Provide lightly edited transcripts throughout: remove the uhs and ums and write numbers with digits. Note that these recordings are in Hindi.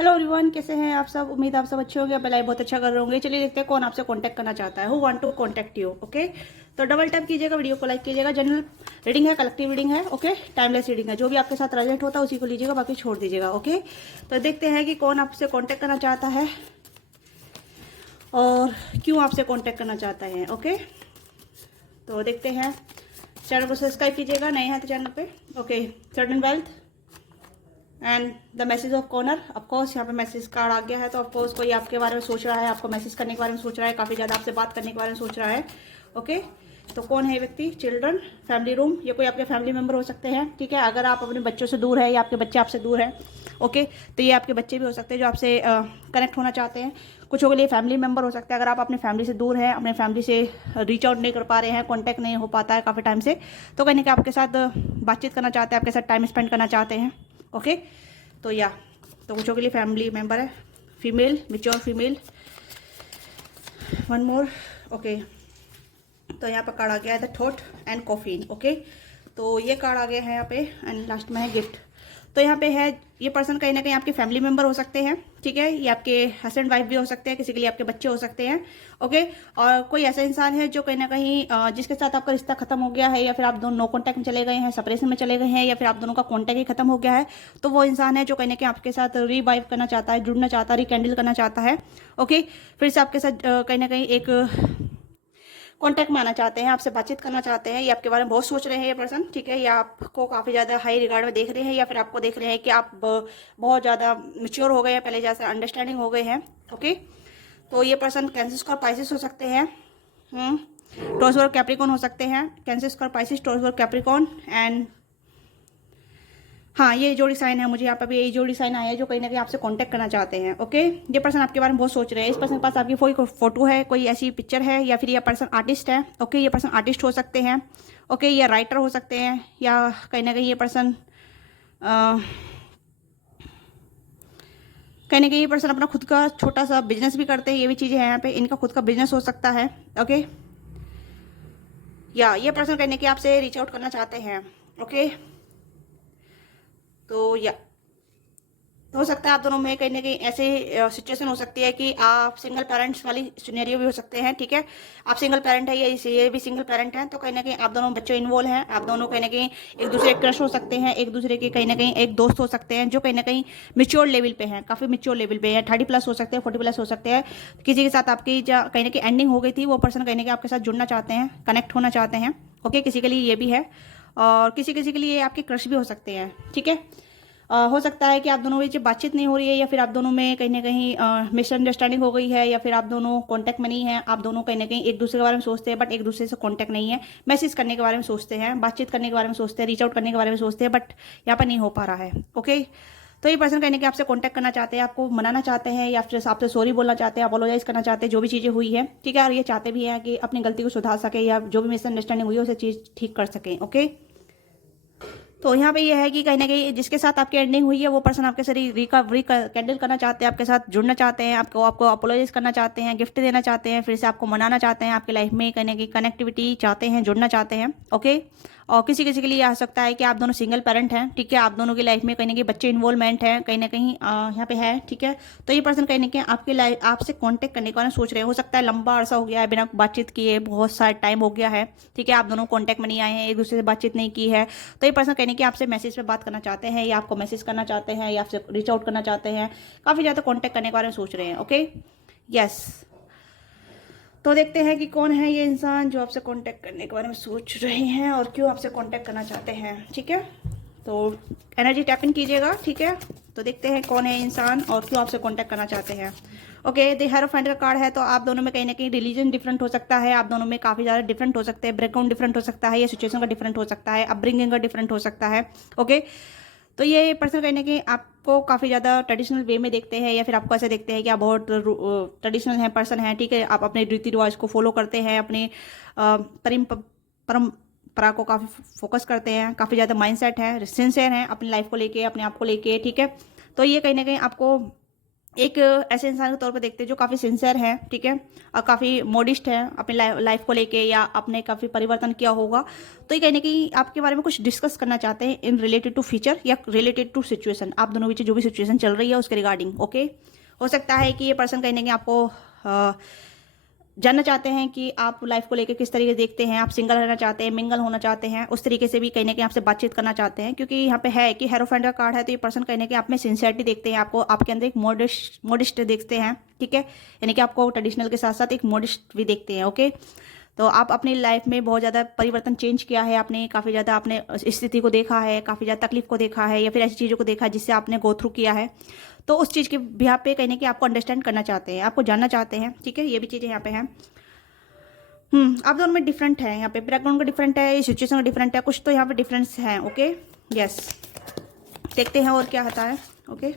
हेलो एवरीवन, कैसे हैं आप सब। उम्मीद आप सब अच्छे होंगे, अपना लाइफ बहुत अच्छा कर रहे होंगे। चलिए देखते हैं कौन आपसे कांटेक्ट करना चाहता है। Who want to contact you. Okay, तो डबल टैप कीजिएगा, वीडियो को लाइक कीजिएगा। जनरल रीडिंग है, कलेक्टिव रीडिंग है। ओके, टाइमलेस रीडिंग है। जो भी आपके साथ रेलेट होता है उसी को लीजिएगा, बाकी छोड़ दीजिएगा। ओके, तो देखते हैं कि कौन आपसे कॉन्टेक्ट करना चाहता है और क्यों आपसे कॉन्टेक्ट करना चाहता है। ओके, तो देखते हैं। चैनल को सब्सक्राइब कीजिएगा, नए हैं तो चैनल पे। Okay, sudden wealth and the message of corner. Of course यहाँ पे मैसेज कार्ड आ गया है, तो ऑफकोर्स कोई आपके बारे में सोच रहा है, आपको मैसेज करने के बारे में सोच रहा है, काफ़ी ज़्यादा आपसे बात करने के बारे में सोच रहा है। ओके, तो कौन है ये व्यक्ति। चिल्ड्रन, फैमिली रूम, ये कोई आपके फैमिली मेम्बर हो सकते हैं। ठीक है, अगर आप अपने बच्चों से दूर है या आपके बच्चे आपसे दूर हैं, ओके, तो ये आपके बच्चे भी हो सकते हैं जो आपसे कनेक्ट होना चाहते हैं। कुछ के लिए फैमिली मेम्बर हो सकते हैं। अगर आप अपने फैमिली से दूर हैं, अपने फैमिली से रीच आउट नहीं कर पा रहे हैं, कॉन्टैक्ट नहीं हो पाता है काफ़ी टाइम से, तो कहीं ना कहीं आपके साथ बातचीत करना चाहते हैं, आपके साथ टाइम स्पेंड करना चाहते हैं। ओके, तो या तो कुछ के लिए फैमिली मेम्बर है, female, mature female. One more. Okay, तो यहाँ पर कार्ड आ गया है द थॉट एंड कॉफीन। ओके, तो ये कार्ड आ गया है यहाँ पे, एंड लास्ट में है गिफ्ट। तो यहाँ पे है, ये पर्सन कहीं ना कहीं आपके फैमिली मेम्बर हो सकते हैं। ठीक है, ये आपके हस्बैंड वाइफ भी हो सकते हैं, किसी के लिए आपके बच्चे हो सकते हैं। ओके, और कोई ऐसा इंसान है जो कहीं ना कहीं जिसके साथ आपका रिश्ता खत्म हो गया है, या फिर आप दोनों नो कॉन्टैक्ट में चले गए हैं, सेपरेशन में चले गए हैं, या फिर आप दोनों का कॉन्टैक्ट ही खत्म हो गया है। तो वो इंसान है जो कहीं ना कहीं आपके साथ रिवाइव करना चाहता है, जुड़ना चाहता है, रिकैंडल करना चाहता है। ओके, फिर से आपके साथ कहीं ना कहीं एक कॉन्टैक्ट में आना चाहते हैं, आपसे बातचीत करना चाहते हैं। ये आपके बारे में बहुत सोच रहे हैं ये पर्सन। ठीक है, या आपको काफ़ी ज़्यादा हाई रिगार्ड में देख रहे हैं, या फिर आपको देख रहे हैं कि आप बहुत ज़्यादा मेच्योर हो गए हैं, पहले जैसे अंडरस्टैंडिंग हो गए हैं। ओके, तो ये पर्सन कैंसिस और पाइसिस हो सकते हैं, टॉरस और कैप्रिकॉन हो सकते हैं। कैंसिस और पाइसिस, टॉरस और कैप्रिकॉन एंड हाँ, ये जोड़ी साइन है। मुझे यहाँ पर भी यही जोड़ी साइन आया है जो कहीं ना कहीं आपसे कांटेक्ट करना चाहते हैं। ओके, ये पर्सन आपके बारे में बहुत सोच रहे हैं। इस पर्सन के पास आपकी कोई फोटो है, कोई ऐसी पिक्चर है, या फिर ये पर्सन आर्टिस्ट है। ओके, ये पर्सन आर्टिस्ट हो सकते हैं। ओके, या राइटर हो सकते हैं, या कहीं ना कहीं ये पर्सन कहीं ना कहीं ये पर्सन अपना खुद का छोटा सा बिजनेस भी करते हैं। ये भी चीज़ें हैं यहाँ पे, इनका खुद का बिजनेस हो सकता है। ओके, या ये पर्सन कहीं ना कहीं आपसे रीच आउट करना चाहते हैं। ओके, तो या तो हो सकता है आप दोनों में कहीं ना कहीं ऐसे सिचुएशन हो सकती है कि आप सिंगल पेरेंट्स वाली सिनेरियो भी हो सकते हैं। ठीक है, आप सिंगल पेरेंट है, ये भी सिंगल पेरेंट है, तो कहीं ना कहीं आप दोनों बच्चे इन्वॉल्व हैं। आप दोनों कहीं ना कहीं एक दूसरे के क्रश हो सकते हैं, एक दूसरे के कहीं ना कहीं एक दोस्त हो सकते हैं, जो कहीं ना कहीं मिच्योर लेवल पे हैं, काफ़ी मिच्योर लेवल पे है। 30+ हो सकते हैं, 40+ हो सकते हैं। किसी के साथ आपकी कहीं ना कहीं एंडिंग हो गई थी, वो पर्सन कहीं ना कहीं आपके साथ जुड़ना चाहते हैं, कनेक्ट होना चाहते हैं। ओके, किसी के लिए ये भी है, और किसी किसी के लिए आपके क्रश भी हो सकते हैं। ठीक है, हो सकता है कि आप दोनों बीच बातचीत नहीं हो रही है, या फिर आप दोनों में कहीं ना कहीं मिसअंडरस्टैंडिंग हो गई है, या फिर आप दोनों कांटेक्ट में नहीं है। आप दोनों कहीं ना कहीं एक दूसरे के बारे में सोचते हैं, बट एक दूसरे से कांटेक्ट नहीं है। मैसेज करने के बारे में सोचते हैं, बातचीत करने के बारे में सोचते हैं, रीच आउट करने के बारे में सोचते हैं, बट यहाँ पर नहीं हो पा रहा है। ओके, तो ये पर्सन कहीं ना कहीं आपसे कांटेक्ट करना चाहते हैं, आपको मनाना चाहते हैं, या फिर आपसे सॉरी बोलना चाहते हैं, अपोलोजाइज करना चाहते हैं जो भी चीज़ें हुई है। ठीक है, और ये चाहते भी हैं कि अपनी गलती को सुधार सके, या जो भी मिसअंडरस्टैंडिंग हुई है उसे चीज़ ठीक कर सकें। ओके, तो यहाँ पे ये है कि कहीं ना कहीं जिसके साथ आपकी एंडिंग हुई है, वो पर्सन आपके साथ रिकवरी कैंडल करना चाहते हैं, आपके साथ जुड़ना चाहते हैं, आपको आपको अपोलोजाइज करना चाहते हैं, गिफ्ट देना चाहते हैं, फिर से आपको मनाना चाहते हैं, आपकी लाइफ में कहीं ना कहीं कनेक्टिविटी चाहते हैं, जुड़ना चाहते हैं। ओके, और किसी किसी के लिए आ सकता है कि आप दोनों सिंगल पेरेंट हैं। ठीक है, आप दोनों की लाइफ में कहीं ना कहीं बच्चे इन्वॉल्वमेंट है, कहीं ना कहीं यहाँ पे है। ठीक है, तो ये पर्सन कहीं ना कहीं आपकी लाइफ आपसे कांटेक्ट करने के बारे में सोच रहे हैं। हो सकता है लंबा अरसा हो गया है बिना बातचीत किए, बहुत सारा टाइम हो गया है। ठीक है, आप दोनों कांटेक्ट में नहीं आए हैं, एक दूसरे से बातचीत नहीं की है, तो ये पर्सन कहीं ना कहीं आपसे मैसेज पे बात करना चाहते हैं, या आपको मैसेज करना चाहते हैं, या आपसे रीच आउट करना चाहते हैं, काफ़ी ज़्यादा कांटेक्ट करने के बारे में सोच रहे हैं। ओके, यस, तो देखते हैं कि कौन है ये इंसान जो आपसे कांटेक्ट करने के बारे में सोच रहे हैं और क्यों आपसे कांटेक्ट करना चाहते हैं। ठीक है, तो एनर्जी टैपिंग कीजिएगा। ठीक है, तो देखते हैं कौन है इंसान और क्यों आपसे कांटेक्ट करना चाहते हैं। ओके, द हेरोफेंट का कार्ड है, तो आप दोनों में कहीं ना कहीं रिलीजन डिफरेंट हो सकता है, आप दोनों में काफ़ी ज़्यादा डिफरेंट हो सकते हैं, बैकग्राउंड डिफरेंट हो सकता है, या सिचुएशन का डिफरेंट हो सकता है, अपब्रिंगिंग का डिफरेंट हो सकता है। ओके, तो ये पर्सन कहीं ना कहीं आपको काफ़ी ज़्यादा ट्रेडिशनल वे में देखते हैं, या फिर आपको ऐसे देखते हैं कि आप बहुत ट्रेडिशनल हैं पर्सन हैं। ठीक है, आप अपने रीति रिवाज को फॉलो करते हैं, अपने परंपरा को काफ़ी फोकस करते हैं, काफ़ी ज़्यादा माइंडसेट है, सिंसियर हैं अपनी लाइफ को लेके, अपने आप को लेके। ठीक है, तो ये कहीं ना कहीं आपको एक ऐसे इंसान के तौर पे देखते हैं जो काफ़ी सिंसियर है, ठीक है, और काफ़ी मॉडिस्ट है अपनी लाइफ को लेके, या आपने काफ़ी परिवर्तन किया होगा। तो ये कहीं ना कहीं आपके बारे में कुछ डिस्कस करना चाहते हैं इन रिलेटेड टू फ्यूचर या रिलेटेड टू सिचुएशन, आप दोनों बीच जो भी सिचुएशन चल रही है उसके रिगार्डिंग। ओके, हो सकता है कि ये पर्सन कहीं ना कहीं आपको जानना चाहते हैं कि आप लाइफ को लेकर किस तरीके से देखते हैं, आप सिंगल रहना चाहते हैं, मिंगल होना चाहते हैं, उस तरीके से भी कहीं ना कहीं आपसे बातचीत करना चाहते हैं। क्योंकि यहाँ पे है कि हेरोफेंट का कार्ड है, तो ये पर्सन कहीं ना कहीं आप में सिंसियरिटी देखते हैं, आपको आपके अंदर एक मॉडिस्ट देखते हैं, ठीक है, यानी कि आपको ट्रेडिशनल के साथ साथ एक मॉडिस्ट भी देखते हैं। ओके, तो आप अपनी लाइफ में बहुत ज़्यादा परिवर्तन चेंज किया है, आपने काफ़ी ज़्यादा अपने स्थिति को देखा है, काफ़ी ज़्यादा तकलीफ को देखा है, या फिर ऐसी चीज़ों को देखा है जिससे आपने गो थ्रू किया है। तो उस चीज़ के बिहार पे कहीं ना कहीं आपको अंडरस्टैंड करना चाहते हैं, आपको जानना चाहते हैं, ठीक है, ये भी चीज़ें यहाँ पे हैं। आप दोनों में डिफरेंट है, यहाँ पे बैकग्राउंड का डिफरेंट है, सिचुएशन का डिफरेंट है, कुछ तो यहाँ पे डिफरेंस है। ओके, यस, देखते हैं और क्या होता है। ओके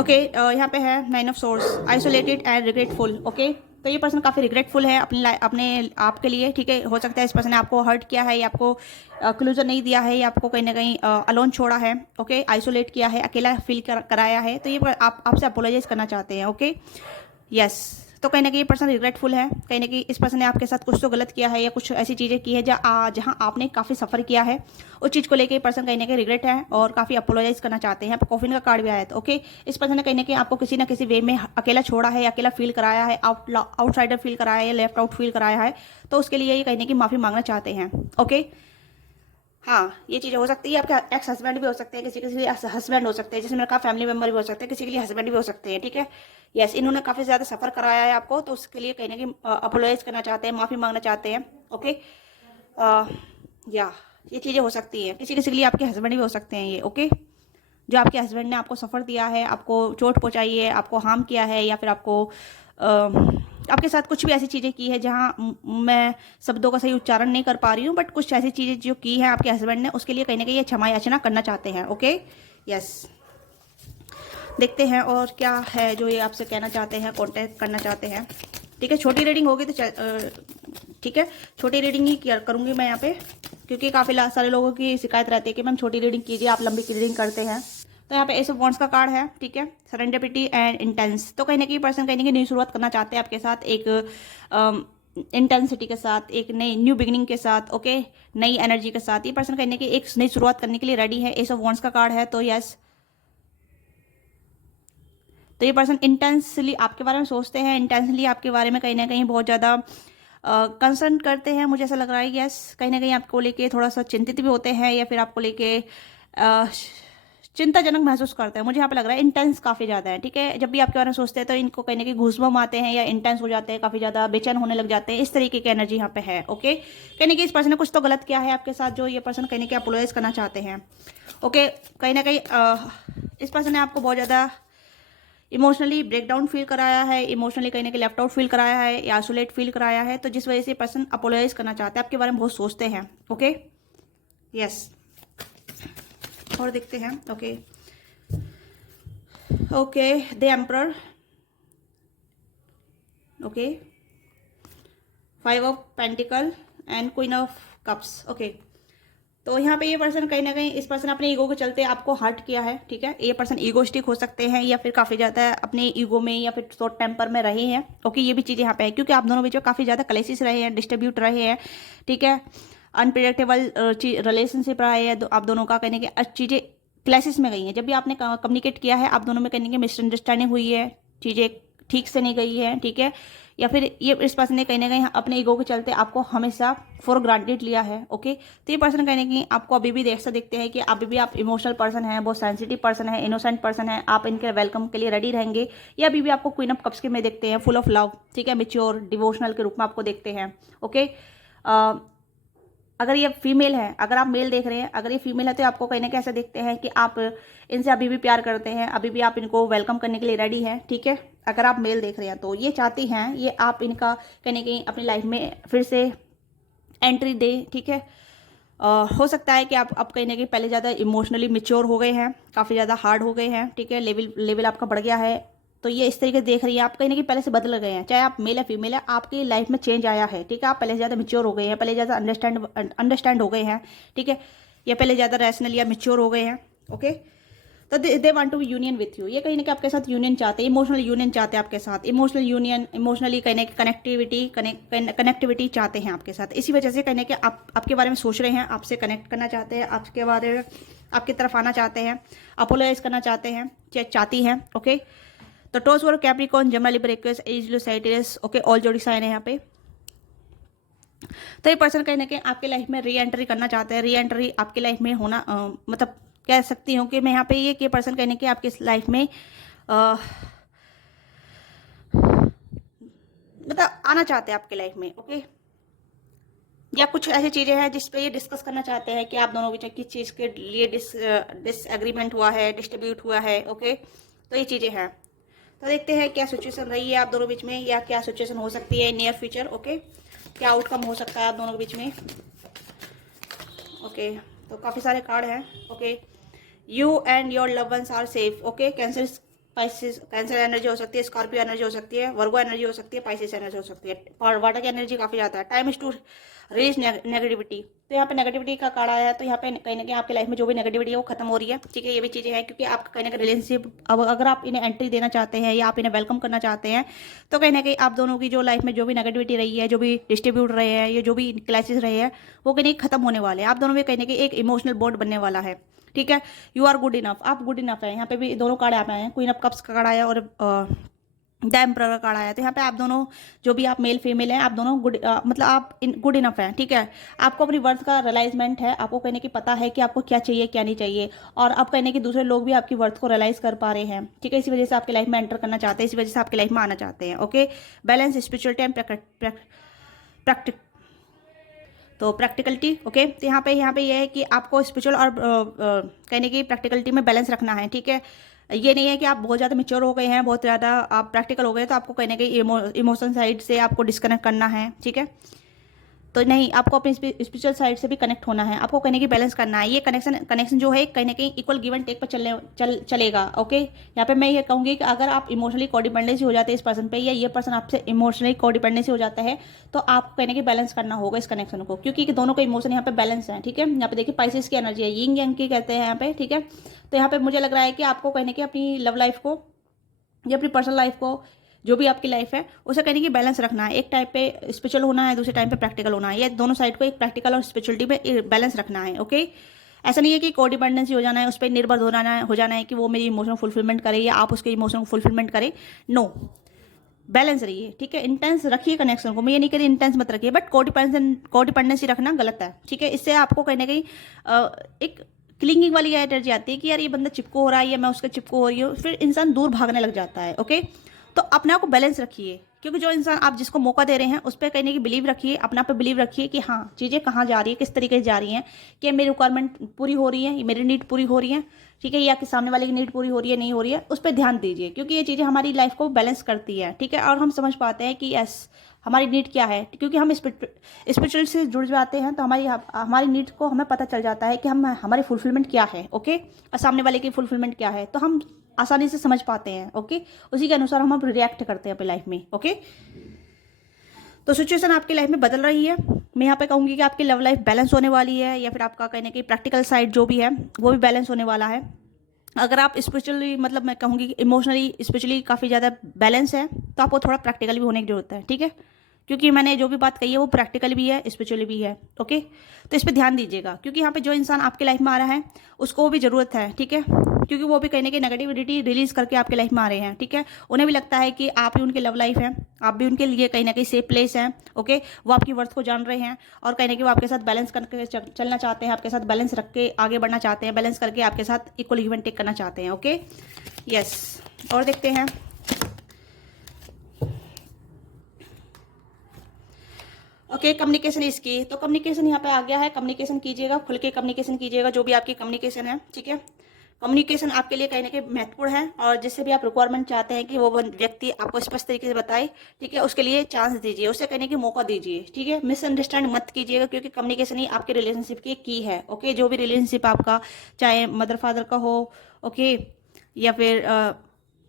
ओके, यहाँ पे है 9 of source, isolated and regretful. Okay, तो ये पर्सन काफ़ी रिग्रेटफुल है अपने आप के लिए, ठीक है। हो सकता है इस पर्सन ने आपको हर्ट किया है, या आपको क्लोजर नहीं दिया है, या आपको कहीं ना कहीं अलोन छोड़ा है। ओके, आइसोलेट किया है, अकेला फील कराया है, तो ये आपसे अपोलोजाइज करना चाहते हैं। ओके, यस, तो कहीं ना कहीं ये पर्सन रिग्रेटफुल है, कहीं ना कहीं इस पर्सन ने आपके साथ कुछ तो गलत किया है, या कुछ ऐसी चीज़ें की है जहाँ आपने काफ़ी सफ़र किया है, उस चीज़ को लेकर ये पर्सन कहीं ना कहीं रिग्रेट है और काफ़ी अपोलोजाइज करना चाहते हैं। यहाँ पर कॉफिन का कार्ड भी आया था। ओके, इस पर्सन ने कहीं ना कहीं आपको किसी ना किसी वे में अकेला छोड़ा है, अकेला फील कराया है, आउटसाइडर फील कराया है, या लेफ्ट आउट फील कराया है, तो उसके लिए ये कहीं ना कहीं माफ़ी मांगना चाहते हैं। ओके, हाँ, ये चीज़ें हो सकती है, आपके एक्स हस्बैंड भी हो सकते हैं, किसी किसी के हस्बैंड हो सकते हैं, जैसे मैंने कहा फैमिली मेम्बर भी हो सकते हैं, किसी के लिए हस्बैंड भी हो सकते हैं, ठीक है। यस, इन्होंने काफ़ी ज़्यादा सफ़र कराया है आपको, तो उसके लिए कहीं ना कहीं अपोलोजाइज करना चाहते हैं, माफ़ी मांगना चाहते हैं। ओके, या ये चीज़ें हो सकती हैं, किसी किसी के लिए आपके हस्बैंड भी हो सकते हैं ये। ओके, जो आपके हस्बैंड ने आपको सफ़र दिया है, आपको चोट पहुँचाई है, आपको हार्म किया है, या फिर आपको आपके साथ कुछ भी ऐसी चीज़ें की है जहाँ मैं शब्दों का सही उच्चारण नहीं कर पा रही हूँ, बट कुछ ऐसी चीज़ें जो की हैं आपके हस्बैंड ने, उसके लिए कहीं ना कहीं ये क्षमा याचना करना चाहते हैं। ओके, यस, देखते हैं और क्या है जो ये आपसे कहना चाहते हैं, कॉन्टेक्ट करना चाहते हैं। ठीक है, छोटी रीडिंग होगी तो ठीक है, छोटी रीडिंग ही करूँगी मैं यहाँ पे, क्योंकि काफ़ी सारे लोगों की शिकायत रहती है कि मैम छोटी रीडिंग कीजिए, आप लंबी रीडिंग करते हैं। तो यहाँ पे एस ऑफ वॉन्ड्स का कार्ड है, ठीक है, सरेंडरिटी एंड इंटेंस। तो कहीं ना कहीं पर्सन कहीं ना कहीं नई शुरुआत करना चाहते हैं आपके साथ, एक इंटेंसिटी के साथ, एक नई न्यू बिगिनिंग के साथ। ओके, नई एनर्जी के साथ ये पर्सन कहीं ना कहीं एक नई शुरुआत करने के लिए रेडी है। एस ऑफ वॉन्ड्स का कार्ड है, तो यस, तो ये पर्सन इंटेंसली आपके बारे में सोचते हैं, इंटेंसली आपके बारे में कहीं ना कहीं बहुत ज़्यादा कंसर्न करते हैं, मुझे ऐसा लग रहा है। यस, कहीं ना कहीं आपको लेके थोड़ा सा चिंतित भी होते हैं, या फिर आपको लेके चिंताजनक महसूस करते हैं। मुझे यहाँ पे लग रहा है इंटेंस काफ़ी ज़्यादा है, ठीक है। जब भी आपके बारे में सोचते हैं तो इनको कहीं ना कहीं घूसबम आते हैं, या इंटेंस हो जाते हैं, काफ़ी ज़्यादा बेचैन होने लग जाते हैं, इस तरीके की एनर्जी यहाँ पे है। ओके, कहीं ना कहीं इस पर्सन ने कुछ तो गलत किया है आपके साथ, जो ये पर्सन कहीं ना कहीं अपोलोजाइज करना चाहते हैं। ओके, कहीं ना कहीं इस पर्सन ने आपको बहुत ज़्यादा इमोशनली ब्रेकडाउन फील कराया है, इमोशनली कहीं ना कहीं लेफ्ट आउट फील कराया है, या आइसोलेट फील कराया है, तो जिस वजह से पर्सन अपोलोजाइज करना चाहते हैं, आपके बारे में बहुत सोचते हैं। ओके, यस, और देखते हैं। Okay okay, the emperor. Okay, 5 of pentacle and queen of cups. Okay, तो यहाँ पे ये पर्सन कहीं ना कहीं इस पर्सन अपने ईगो के चलते आपको हर्ट किया है, ठीक है। ये पर्सन ईगोस्टिक हो सकते हैं, या फिर काफ़ी ज़्यादा अपने ईगो में या फिर शॉर्ट टेम्पर में रहे हैं। ओके, ये भी चीज़ें यहाँ पे है, क्योंकि आप दोनों बीच में काफ़ी ज़्यादा क्लेशिस रहे हैं, डिस्ट्रीब्यूट रहे हैं, ठीक है, अनप्रिडिक्टेबल रिलेशनशिप रहा है आप दोनों का, कहीं ना कहीं चीज़ें क्लेशिस में गई हैं। जब भी आपने कम्युनिकेट किया है, आप दोनों में कहीं ना कहीं मिसअंडरस्टैंडिंग हुई है, चीज़ें ठीक से नहीं गई है, ठीक है, या फिर ये इस पर्सन ने कहीं ना कहीं अपने ईगो के चलते आपको हमेशा फॉर ग्रांटेड लिया है। ओके, तो ये पर्सन कहीं ना कहीं आपको अभी भी ऐसा देखते हैं कि अभी भी आप इमोशनल पर्सन है, बहुत सेंसिटिव पर्सन है, इनोसेंट पर्सन है, आप इनके वेलकम के लिए रेडी रहेंगे, या अभी भी आपको क्वीन ऑफ कप्स के में देखते हैं, फुल ऑफ लव, ठीक है, मेच्योर डिवोशनल के रूप में आपको देखते हैं। ओके, अगर ये फीमेल है, अगर आप मेल देख रहे हैं, अगर ये फीमेल है, तो आपको कहीं ना कहीं ऐसा देखते हैं कि आप इनसे अभी भी प्यार करते हैं, अभी भी आप इनको वेलकम करने के लिए रेडी हैं, ठीक है। अगर आप मेल देख रहे हैं तो ये चाहती हैं, ये आप इनका कहीं ना कहीं अपनी लाइफ में फिर से एंट्री दें, ठीक है। हो सकता है कि आप अब कहीं ना कहीं पहले ज़्यादा इमोशनली मेच्योर हो गए हैं, काफ़ी ज़्यादा हार्ड हो गए हैं, ठीक है, लेवल आपका बढ़ गया है, तो ये इस तरीके से देख रही है, आप कहीं ना कहीं पहले से बदल गए हैं, चाहे आप मेल या फीमेल है, आपकी लाइफ में चेंज आया है, ठीक है। आप पहले से ज़्यादा मेच्योर हो गए हैं, पहले ज़्यादा अंडरस्टैंड हो गए हैं, ठीक है, या पहले ज़्यादा रैशनल या मेच्योर हो गए हैं। ओके, तो they want to union with you, ये कहीं ना कहीं आपके साथ यूनियन चाहते हैं, इमोशनल यूनियन चाहते हैं आपके साथ, इमोशनल यूनियन, इमोशनली कहीं ना कनेक्टिविटी चाहते हैं आपके साथ। इसी वजह से कहीं ना कहीं आप आपके बारे में सोच रहे हैं, आपसे कनेक्ट करना चाहते हैं, आपके बारे में आपकी तरफ आना चाहते हैं, अपोलोजाइज करना चाहते हैं, चाहती हैं। ओके, तो toss for Capricorn, Gemini, Libra, Aquarius, Aries, Sagittarius, okay, all जोड़ी साइन है यहाँ पे। तो ये पर्सन कहीं ना कहीं आपके लाइफ में री एंट्री करना चाहते हैं, री एंट्री आपकी लाइफ में होना मतलब कह सकती हूँ कि मैं यहाँ पे ये कि पर्सन कहीं ना कहीं आपकी लाइफ में मतलब आना चाहते हैं आपकी लाइफ में। ओके, या कुछ ऐसी चीज़ें हैं जिस पे ये डिस्कस करना चाहते हैं कि आप दोनों बीच किस चीज़ के लिए डिसएग्रीमेंट हुआ है, डिस्ट्रीब्यूट हुआ है। ओके, तो ये चीज़ें हैं। तो देखते हैं क्या सिचुएशन रही है आप दोनों बीच में, या क्या सिचुएशन हो सकती है नियर फ्यूचर। ओके, क्या आउटकम हो सकता है आप दोनों के बीच में। ओके, तो काफ़ी सारे कार्ड हैं। Okay, you and your love ones are safe. Okay, cancer, Pisces, cancer energy हो सकती है, स्कॉर्पियो एनर्जी हो सकती है, वर्गो एनर्जी हो सकती है, पाइसिस एनर्जी हो सकती है, और वाटर की एनर्जी काफ़ी ज़्यादा है। Time is to release negativity. तो यहाँ पे नेगेटिविटी का कार्ड आया है, तो यहाँ पे कहीं ना कहीं आपकी लाइफ में जो भी नेगेटिविटी है वो खत्म हो रही है। ठीक है, ये भी चीज़ें हैं क्योंकि आप कहीं ना कहीं रिलेशनशिप, अब अगर आप इन्हें एंट्री देना चाहते हैं या आप इन्हें वेलकम करना चाहते हैं, तो कहीं ना कहीं आप दोनों की जो लाइफ में जो भी नेगेटिविटी रही है, जो भी डिस्ट्रीब्यूट रहे हैं, या जो भी क्लैशेस रहे हैं, वो कहीं खत्म होने वाले हैं। आप दोनों में कहीं ना कहीं एक इमोशनल बॉन्ड बनने वाला है। ठीक है, यू आर गुड इनफ, आप गुड इनफ है। यहाँ पे भी दोनों कार्ड आप आए हैं, क्वीन ऑफ कप्स का कार्ड आया और द एम्परर का कार्ड आया। तो यहाँ पे आप दोनों जो भी आप मेल फीमेल हैं, आप दोनों गुड मतलब आप गुड इनफ हैं। ठीक है, आपको अपनी वर्थ का रियलाइजमेंट है, आपको कहने की पता है कि आपको क्या चाहिए क्या नहीं चाहिए, और आप कहने की दूसरे लोग भी आपकी वर्थ को रियलाइज कर पा रहे हैं। ठीक है, इसी वजह से आपकी लाइफ में एंटर करना चाहते हैं, इसी वजह से आपकी लाइफ में आना चाहते हैं। ओके, बैलेंस, स्पिरिचुअलिटी एंड प्रैक्टिक, तो प्रैक्टिकलिटी। ओके, तो यहाँ पे ये है कि आपको स्पिरिचुअल और कहने की प्रैक्टिकलिटी में बैलेंस रखना है। ठीक है, ये नहीं है कि आप बहुत ज़्यादा मैच्योर हो गए हैं, बहुत ज़्यादा आप प्रैक्टिकल हो गए तो आपको कहीं ना कहीं इमोशन साइड से आपको डिस्कनेक्ट करना है। ठीक है, तो नहीं, आपको अपनी स्पिरिचुअल साइड से भी कनेक्ट होना है, आपको कहने की बैलेंस करना है। ये कनेक्शन जो है कहीं ना कहीं इक्वल गिव एंड टेक पर चलेगा। ओके, यहाँ पे मैं ये कहूँगी कि अगर आप इमोशनली कोडिपेंडेंसी हो जाते हैं इस पर्सन पे, या ये पर्सन आपसे इमोशनली कोडिपेंडेंसी हो जाता है, तो आपको कहने की बैलेंस करना होगा इस कनेक्शन को, क्योंकि दोनों के इमोशन यहाँ पे बैलेंस है। ठीक है, यहाँ पे देखिए पाइसेस की एनर्जी है, यिंग यांग की कहते हैं यहाँ पे। ठीक है, तो यहाँ पे मुझे लग रहा है कि आपको कहने की अपनी लव लाइफ को या अपनी पर्सनल लाइफ को, जो भी आपकी लाइफ है, उसे कहने की बैलेंस रखना है। एक टाइप पे स्पिरिचुअल होना है, दूसरे टाइम पे प्रैक्टिकल होना है। ये दोनों साइड को एक प्रैक्टिकल और स्पिरिचुअलिटी में बैलेंस रखना है। ओके, ऐसा नहीं है कि कोडिपेंडेंसी हो जाना है, उस पर निर्भर हो जाना है कि वो मेरी इमोशनल फुलफिलमेंट करे या आप उसके इमोशनल फुलफिलमेंट करें। नो, बैलेंस रहिए। ठीक है, इंटेंस रखिए कनेक्शन को, मैं ये नहीं कह रही इंटेंस मत रखिए, बट कोडिपेंडेंसी रखना गलत है। ठीक है, इससे आपको कहीं ना कहीं एक क्लिंगिंग वाली एनर्जी आती है कि यार ये बंदा चिपको हो रहा है या मैं उसके चिपको हो रही हूँ, फिर इंसान दूर भागने लग जाता है। ओके, तो अपने आप को बैलेंस रखिए, क्योंकि जो इंसान आप जिसको मौका दे रहे हैं उस पर कहने की बिलीव रखिए, अपना पे बिलीव रखिए कि हाँ चीज़ें कहाँ जा रही है, किस तरीके से जा रही हैं, कि मेरी रिक्वायरमेंट पूरी हो रही है, मेरी नीड पूरी हो रही है। ठीक है, या कि सामने वाले की नीड पूरी हो रही है नहीं हो रही है, उस पर ध्यान दीजिए, क्योंकि ये चीज़ें हमारी लाइफ को बैलेंस करती है। ठीक है, और हम समझ पाते हैं कि यस हमारी नीड क्या है, क्योंकि हम स्पिरिचुअल से जुड़ जाते हैं तो हमारी नीड को हमें पता चल जाता है कि हमारी फुलफिलमेंट क्या है। ओके, और सामने वाले की फुलफिलमेंट क्या है, तो हम आसानी से समझ पाते हैं। ओके, उसी के अनुसार हम रिएक्ट करते हैं अपनी लाइफ में। ओके, तो सिचुएशन आपकी लाइफ में बदल रही है। मैं यहाँ पे कहूँगी कि आपकी लव लाइफ बैलेंस होने वाली है, या फिर आपका कहने की प्रैक्टिकल साइड जो भी है वो भी बैलेंस होने वाला है। अगर आप स्पिरिचुअली मतलब मैं कहूँगी इमोशनली स्पिरिचुअली काफ़ी ज़्यादा बैलेंस है, तो आपको थोड़ा प्रैक्टिकल भी होने की जरूरत है। ठीक है, क्योंकि मैंने जो भी बात कही है वो प्रैक्टिकल भी है, स्पिरिचुअली भी है। ओके, तो इस पर ध्यान दीजिएगा, क्योंकि यहाँ पे जो इंसान आपकी लाइफ में आ रहा है उसको भी ज़रूरत है। ठीक है, क्योंकि वो भी कहीं ना कहीं नेगेटिविटी रिलीज करके आपके लाइफ में आ रहे हैं। ठीक है, उन्हें भी लगता है कि आप ही उनकी लव लाइफ है, आप भी उनके लिए कहीं ना कहीं सेफ प्लेस है। ओके, वो आपकी वर्थ को जान रहे हैं और कहीं ना कहीं वो आपके साथ बैलेंस करके चलना चाहते हैं, आपके साथ बैलेंस रख के आगे बढ़ना चाहते हैं, बैलेंस करके आपके साथ इक्वल गिव एंड टेक करना चाहते हैं। ओके, यस, और देखते हैं। ओके, कम्युनिकेशन इसकी, तो कम्युनिकेशन यहाँ पे आ गया है। कम्युनिकेशन कीजिएगा, खुल के कम्युनिकेशन कीजिएगा, जो भी आपकी कम्युनिकेशन है। ठीक है, कम्युनिकेशन आपके लिए कहीं ना कहीं महत्वपूर्ण है, और जिससे भी आप रिक्वायरमेंट चाहते हैं कि वो व्यक्ति आपको स्पष्ट तरीके से बताए, ठीक है, उसके लिए चांस दीजिए, उससे कहने की मौका दीजिए। ठीक है, मिसअंडरस्टैंड मत कीजिएगा, क्योंकि कम्युनिकेशन ही आपके रिलेशनशिप की है। ओके, जो भी रिलेशनशिप आपका, चाहे मदर फादर का हो, ओके, या फिर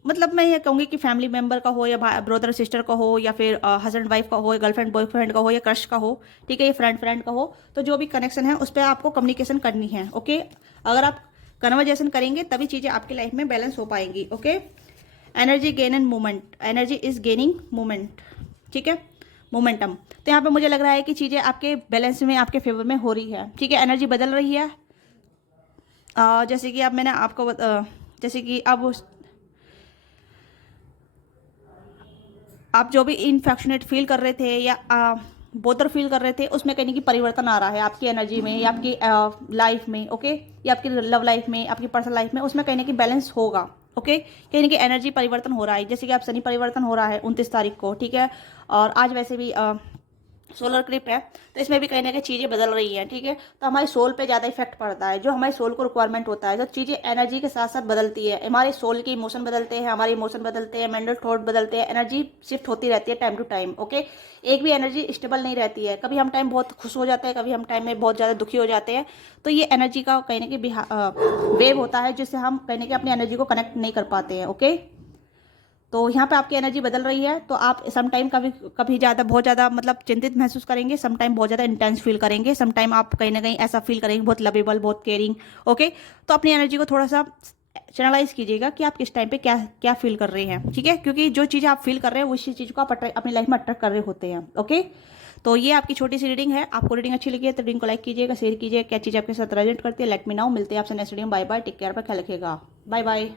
मतलब मैं ये कहूँगी कि फैमिली मेंबर का हो, या ब्रदर सिस्टर का हो, या फिर हस्बैंड वाइफ का हो, या गर्लफ्रेंड बॉयफ्रेंड का हो, या क्रश का हो। ठीक है, ये फ्रेंड का हो, तो जो भी कनेक्शन है उस पर आपको कम्युनिकेशन करनी है। ओके, अगर आप कन्वर्जेशन करेंगे तभी चीज़ें आपकी लाइफ में बैलेंस हो पाएंगी। Okay, energy gain and movement, energy is gaining movement, ठीक है, मोमेंटम। तो यहाँ पे मुझे लग रहा है कि चीज़ें आपके बैलेंस में, आपके फेवर में हो रही है, ठीक है, एनर्जी बदल रही है। जैसे कि अब मैंने आपको जैसे कि अब आप जो भी इन्फेक्शनेट फील कर रहे थे या बोदर फील कर रहे थे, उसमें कहीं की परिवर्तन आ रहा है आपकी एनर्जी में या आपकी लाइफ में। ओके, या आपकी लव लाइफ में, आपकी पर्सनल लाइफ में, उसमें कहीं ना कहीं बैलेंस होगा। ओके, कहीं ना कहीं एनर्जी परिवर्तन हो रहा है। जैसे कि आप शनि परिवर्तन हो रहा है 29 तारीख को, ठीक है, और आज वैसे भी सोलर क्लिप है, तो इसमें भी कहीं ना कहीं चीज़ें बदल रही हैं, ठीक है। तो हमारे सोल पे ज़्यादा इफेक्ट पड़ता है, जो हमारे सोल को रिक्वायरमेंट होता है, तो चीज़ें एनर्जी के साथ साथ बदलती है। हमारे सोल के इमोशन बदलते हैं, हमारे इमोशन बदलते हैं, मेंटल थॉट बदलते हैं, एनर्जी शिफ्ट होती रहती है टाइम टू टाइम। ओके, एक भी एनर्जी स्टेबल नहीं रहती है, कभी हम टाइम बहुत खुश हो जाते हैं, कभी हम टाइम में बहुत ज़्यादा दुखी हो जाते हैं। तो ये एनर्जी का कहीं ना कहीं वेव होता है, जिससे हम कहीं ना कहीं अपनी एनर्जी को कनेक्ट नहीं कर पाते हैं। ओके, तो यहाँ पे आपकी एनर्जी बदल रही है, तो आप सम टाइम कभी कभी ज़्यादा, बहुत ज़्यादा मतलब चिंतित महसूस करेंगे, सम टाइम बहुत ज़्यादा इंटेंस फील करेंगे, सम टाइम आप कहीं ना कहीं ऐसा फील करेंगे बहुत लवेबल, बहुत केयरिंग। ओके, तो अपनी एनर्जी को थोड़ा सा चैनलाइज कीजिएगा कि आप किस टाइम पे क्या क्या फील कर रहे हैं, ठीक है, क्योंकि जो चीज़ आप फील कर रहे हैं उसी चीज़ को आप अपनी लाइफ में अट्रैक्ट कर रहे होते हैं। ओके, तो ये आपकी छोटी सी रीडिंग है। आपको रीडिंग अच्छी लगी है तो रीडिंग को लाइक कीजिएगा, शेयर कीजिएगा, क्या चीज़ आपके साथ रेजोनेट करती है, लेट मी नाउ। मिलते हैं आपसे next reading. Bye bye, take care, पर ख्याल रखिएगा, बाय बाय।